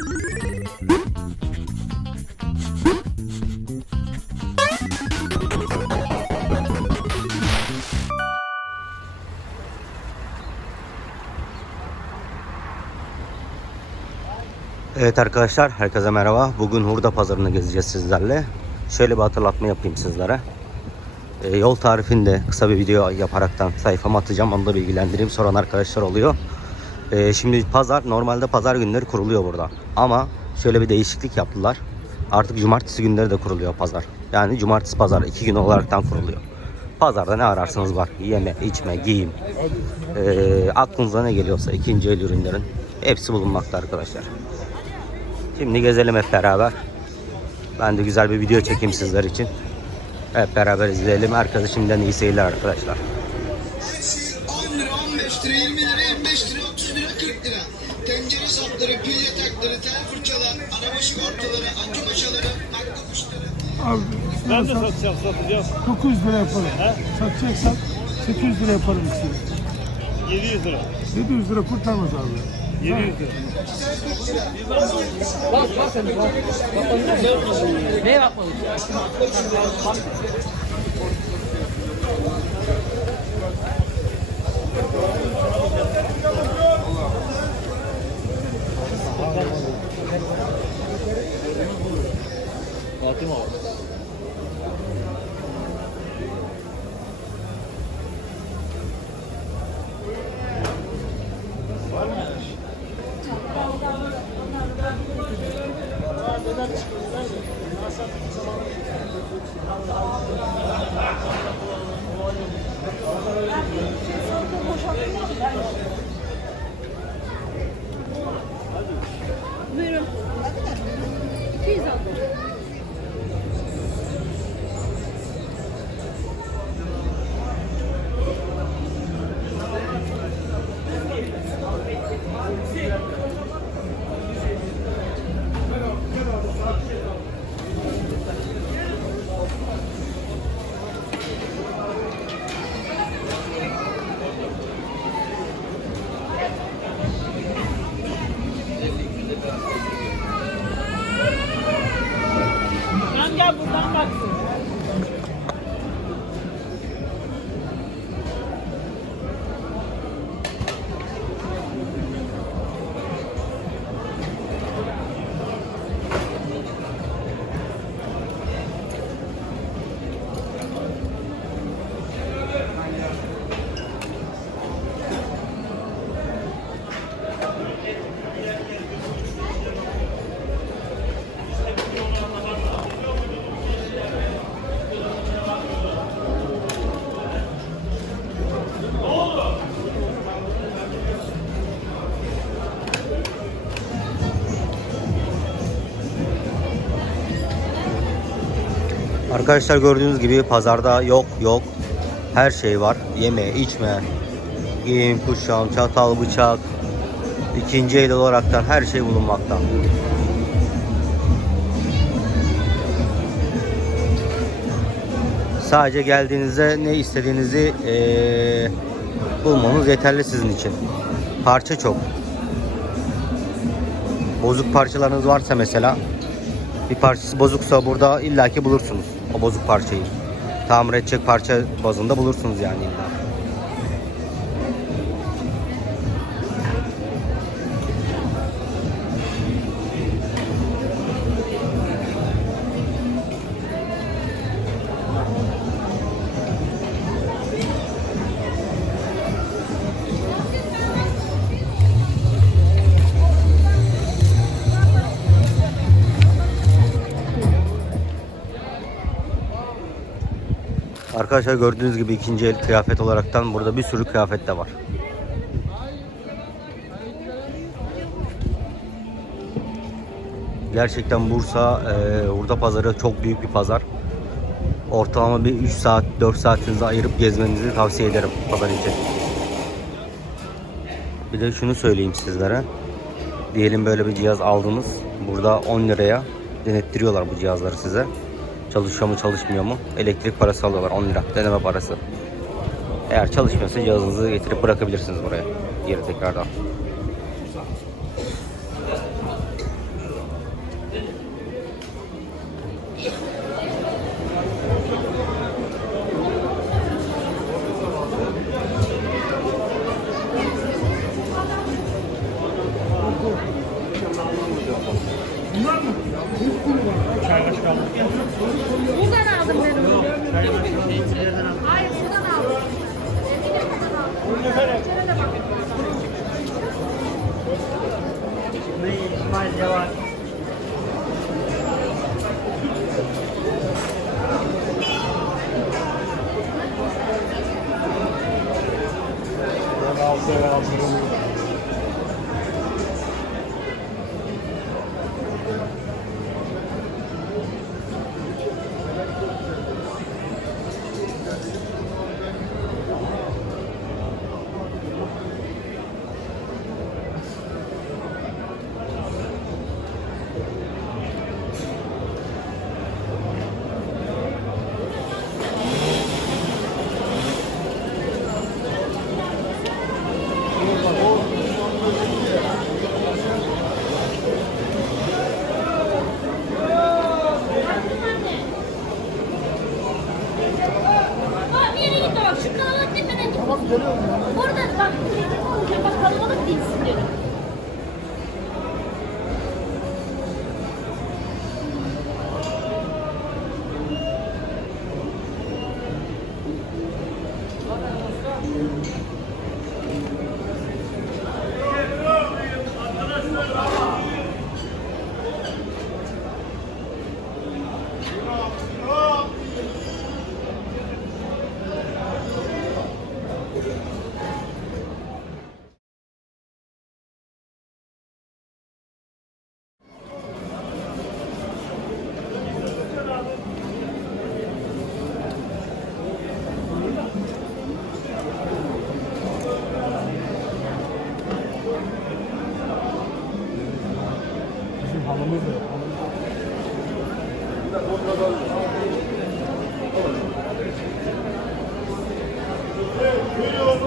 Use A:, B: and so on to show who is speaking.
A: Evet arkadaşlar, herkese merhaba. Bugün Hurda Pazarı'nı gezeceğiz sizlerle. Şöyle bir hatırlatma yapayım sizlere. Ee, yol tarifinde kısa bir video yaparaktan sayfama atacağım. Onu da bilgilendireyim. Soran arkadaşlar oluyor. Ee, şimdi pazar, normalde pazar günleri kuruluyor burada. Ama şöyle bir değişiklik yaptılar. Artık cumartesi günleri de kuruluyor pazar. Yani cumartesi pazar iki gün olaraktan kuruluyor. Pazarda ne ararsanız var. Yeme, içme, giyim. Ee, aklınıza ne geliyorsa ikinci el ürünlerin hepsi bulunmakta arkadaşlar. Şimdi gezelim hep beraber. Ben de güzel bir video çekeyim sizler için. Hep beraber izleyelim. Herkese şimdiden iyi seyirler arkadaşlar.
B: Pilye takları, tel fırçalar, araba sigortaları, akü maşaları, nakli kuşları.
C: Abi
D: Ben de satacağım, satacağım.
C: 900 lira yaparım. Satacaksan 800 lira yaparım size.
D: 700 lira.
C: 700 lira kurtarmaz abi.
D: 700 lira. Fatım
E: Thank you.
A: Arkadaşlar gördüğünüz gibi pazarda yok yok her şey var. Yeme, içme, giyim, kuşam, çatal, bıçak, ikinci el olaraktan her şey bulunmakta. Sadece geldiğinizde ne istediğinizi eee bulmanız yeterli sizin için. Parça çok. Bozuk parçalarınız varsa mesela bir parçası bozuksa burada illaki bulursunuz o bozuk parçayı. Tamir edecek parça bazında bulursunuz yani illa. Arkadaşlar gördüğünüz gibi ikinci el kıyafet olaraktan burada bir sürü kıyafet de var. Gerçekten Bursa, e, Hurda Pazarı çok büyük bir pazar. Ortalama bir 3 saat, 4 saatinizi ayırıp gezmenizi tavsiye ederim pazar için. Bir de şunu söyleyeyim sizlere. Diyelim böyle bir cihaz aldınız. Burada 10 liraya denettiriyorlar bu cihazları size. Çalışıyor mu çalışmıyor mu? Elektrik parası alıyorlar 10 lira. Deneme parası. Eğer çalışmıyorsa cihazınızı getirip bırakabilirsiniz buraya. Geri tekrardan. Bunlar mı?
C: Buradan aldım ben onu. Hayır buradan aldım. Bir de buradan aldım. İçeri de bakın. Bak
F: Bizim halımız da yok.
G: Buyurun.